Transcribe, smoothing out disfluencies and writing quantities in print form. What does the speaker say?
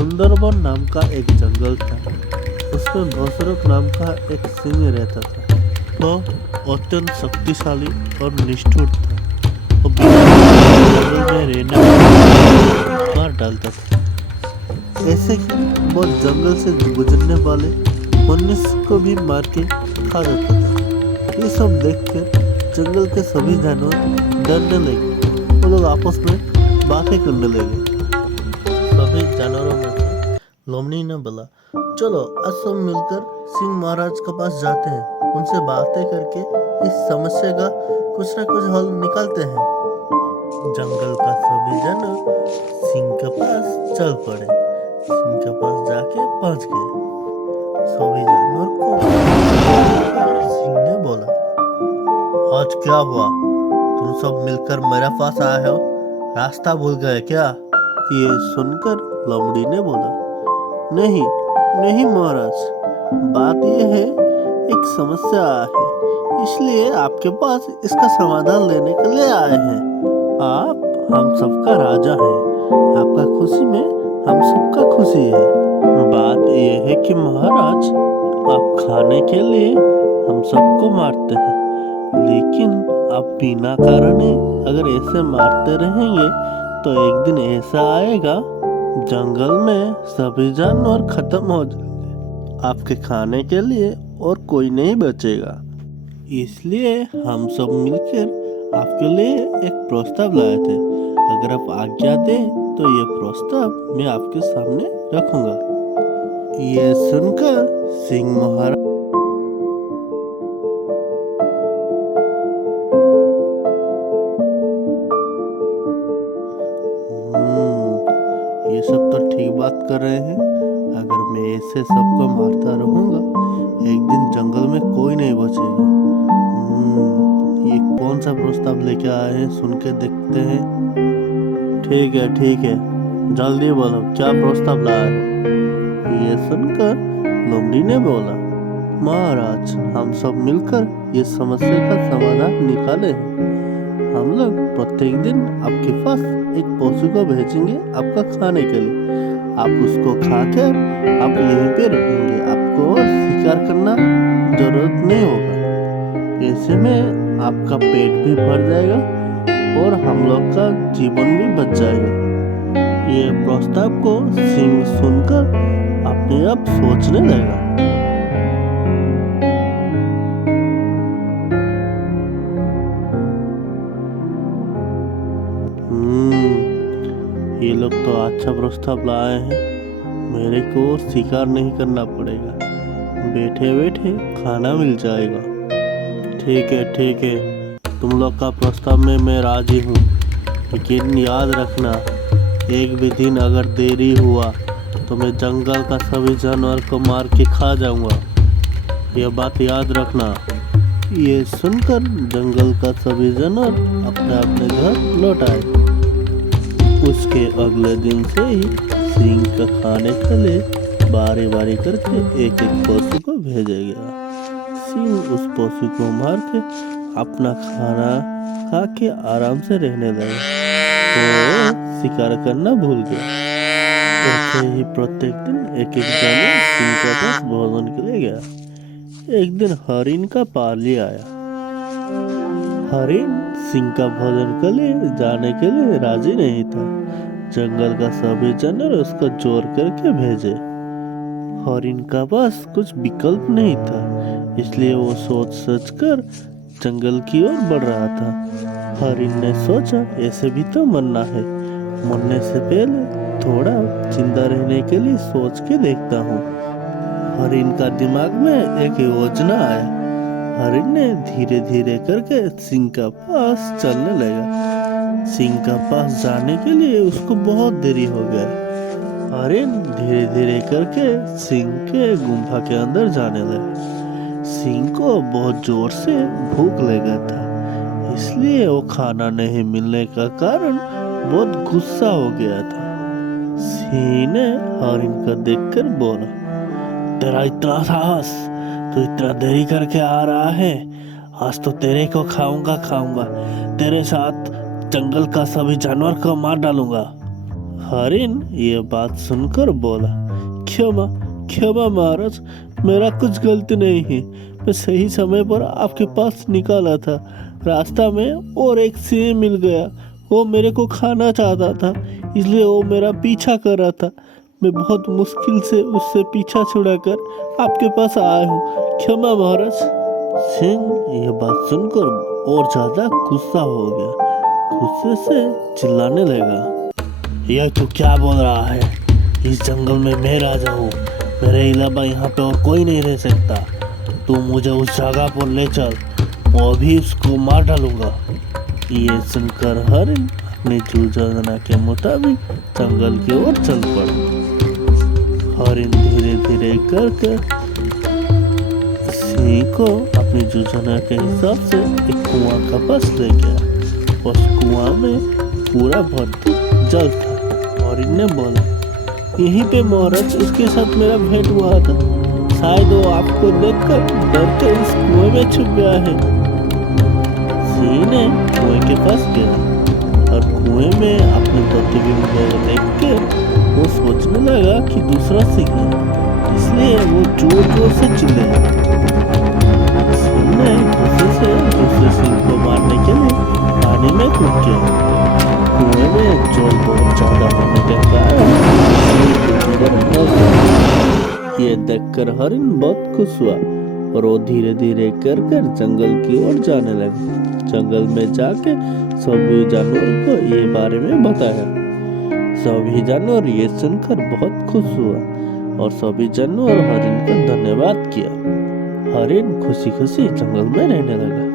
सुंदरबन नाम का एक जंगल था। उसमें भोसरोक नाम का एक सिंह रहता था। वो अत्यंत शक्तिशाली और निष्ठुर था। वो बिना जंगल में रहने वालों को मार डालता था। ऐसे ही वो जंगल से गुजरने वाले मनुष्य को भी मार के खा जाता था। ये सब देखकर जंगल के सभी जानवर डरने लगे। वो लोग आपस में बातें करने लगे। सभी जानवरों में से लोमड़ी ने बोला, चलो आज सब मिलकर सिंह महाराज के पास जाते हैं। उनसे बातें करके इस समस्या का कुछ ना कुछ हल निकालते हैं। जंगल का सभी जानवर सिंह के पास चल पड़े। सिंह के पास जाके पहुंच गए। सभी जानवर को सिंह ने बोला, आज क्या हुआ? तुम सब मिलकर मेरे पास आए हो? रास्ता भूल गए क्या? ये सुनकर लोमड़ी ने बोला, नहीं नहीं महाराज, बात यह है एक समस्या है, इसलिए आपके पास इसका समाधान लेने के लिए आए हैं। आप हम सबका राजा हैं। आपका खुशी में हम सबका खुशी है। बात यह है कि महाराज, आप खाने के लिए हम सबको मारते हैं, लेकिन आप बिना कारण अगर ऐसे मारते रहेंगे तो एक दिन ऐसा आएगा जंगल में सभी जानवर खत्म हो जाएंगे। आपके खाने के लिए और कोई नहीं बचेगा। इसलिए हम सब मिलकर आपके लिए एक प्रस्ताव लाए थे। अगर आप आज्ञा दें तो ये प्रस्ताव मैं आपके सामने रखूंगा। ये सुनकर सिंह महाराज ये सब तो ठीक बात कर रहे हैं। अगर मैं ऐसे सबको मारता रहूंगा, एक दिन जंगल में कोई नहीं बचेगा। ये कौन सा प्रस्ताव लेके आए हैं, सुन के देखते हैं। ठीक है, जल्दी बोलो क्या प्रस्ताव लाया हो। ये सुनकर लोमड़ी ने बोला, महाराज, हम सब मिलकर ये समस्या का समाधान निकाले हैं। हम लोग प्रत्येक दिन आपके पास एक पशु को भेजेंगे आपका खाने के लिए। आप उसको खाकर आप यहीं पे रहेंगे। आपको और शिकार करना जरूरत नहीं होगा। ऐसे में आपका पेट भी भर जाएगा और हम लोग का जीवन भी बच जाएगा। ये प्रस्ताव को सिंह सुनकर अपने आप सोचने लगा। ये लोग तो अच्छा प्रस्ताव लाए हैं। मेरे को शिकार नहीं करना पड़ेगा, बैठे बैठे खाना मिल जाएगा। ठीक है, तुम लोग का प्रस्ताव में मैं राजी हूँ, लेकिन याद रखना, एक भी दिन अगर देरी हुआ तो मैं जंगल का सभी जानवर को मार के खा जाऊंगा। यह बात याद रखना। ये सुनकर जंगल का सभी जानवर अपने अपने घर लौट आए। उसके अगले दिन से ही सिंह का खाने के लिए बारी बारी करके एक एक पशु को भेजा गया। सिंह उस पशु को मार के अपना खाना खा के आराम से रहने लगा। तो शिकार करना भूल गया। ऐसे ही प्रत्येक दिन एक एक जानवर सिंह के पास भोजन के लिए गया। एक दिन हरिन का पाली आया। हरिन सिंह का भोजन के लिए जाने के लिए राजी नहीं था। जंगल का सभी जानवर उसको जोर करके भेजे। हरिन का पास कुछ विकल्प नहीं था, इसलिए वो सोच सोच कर जंगल की ओर बढ़ रहा था। हरिन ने सोचा, ऐसे भी तो मरना है, मरने से पहले थोड़ा जिंदा रहने के लिए सोच के देखता हूँ। हरिन का दिमाग में एक योजना आया। हरिन ने धीरे धीरे करके सिंह का पास चलने लगा। सिंह का पास जाने के लिए उसको बहुत देरी हो गया। हरिन धीरे धीरे करके सिंह के गुफा के अंदर जाने लगा। सिंह को बहुत जोर से भूख लगा था, इसलिए वो खाना नहीं मिलने का कारण बहुत गुस्सा हो गया था। सिंह ने हरिन को देखकर बोला, तेरा इतना साहस, तू इतना देरी करके आ रहा है, आज तो तेरे को खाऊंगा। तेरे साथ जंगल का सभी जानवर को मार डालूंगा। हरिन ये बात सुनकर बोला, क्षमा क्षमा महाराज, मेरा कुछ गलती नहीं है। मैं सही समय पर आपके पास निकाला था। रास्ता में और एक सिंह मिल गया। वो मेरे को खाना चाहता था, इसलिए वो मेरा पीछा कर रहा था। मैं बहुत मुश्किल से उससे पीछा छुड़ाकर आपके पास आया हूँ। क्षमा महाराज। सिंह ये बात सुनकर और ज्यादा गुस्सा हो गया। गुस्से से चिल्लाने लगा, यह तू क्या बोल रहा है? इस जंगल में मैं राजा हूँ। मेरे अलावा यहाँ पे और कोई नहीं रह सकता। तू मुझे उस जगह पर ले चल, मैं अभी उसको मार डालूंगा। ये सुनकर हरिन अपनी योजना के मुताबिक जंगल की ओर चल पड़ा। हरिन धीरे धीरे करके सिंह को अपनी योजना के हिसाब से एक कुआं का पास ले गया। उस कुआं में पूरा भर्ती जल था। हरिन ने बोला, यहीं पे महाराज उसके साथ मेरा भेंट हुआ था। शायद वो आपको देखकर डर के इस कुएं में छुप गया है। सिंह ने कुएं के पास गया और कुएं में अपने प्रतिबिंब को देख के वो सोचने लगा कि दूसरा सिंह है, इसलिए वो जोर जोर से चिल्लाया। सिंह ने गुस्से से दूसरे सिंह को मारने के लिए पानी में कूद गया। कुएं में जल बहुत ज्यादा होने के कारण ये देखकर हरिन बहुत खुश हुआ और वो धीरे धीरे कर जंगल की ओर जाने लगा। जंगल में जाके सभी जानवरों को ये बारे में बताया। सभी जानवर ये सुनकर बहुत खुश हुआ और सभी जानवर हरिन का धन्यवाद किया। हरिन खुशी खुशी जंगल में रहने लगा।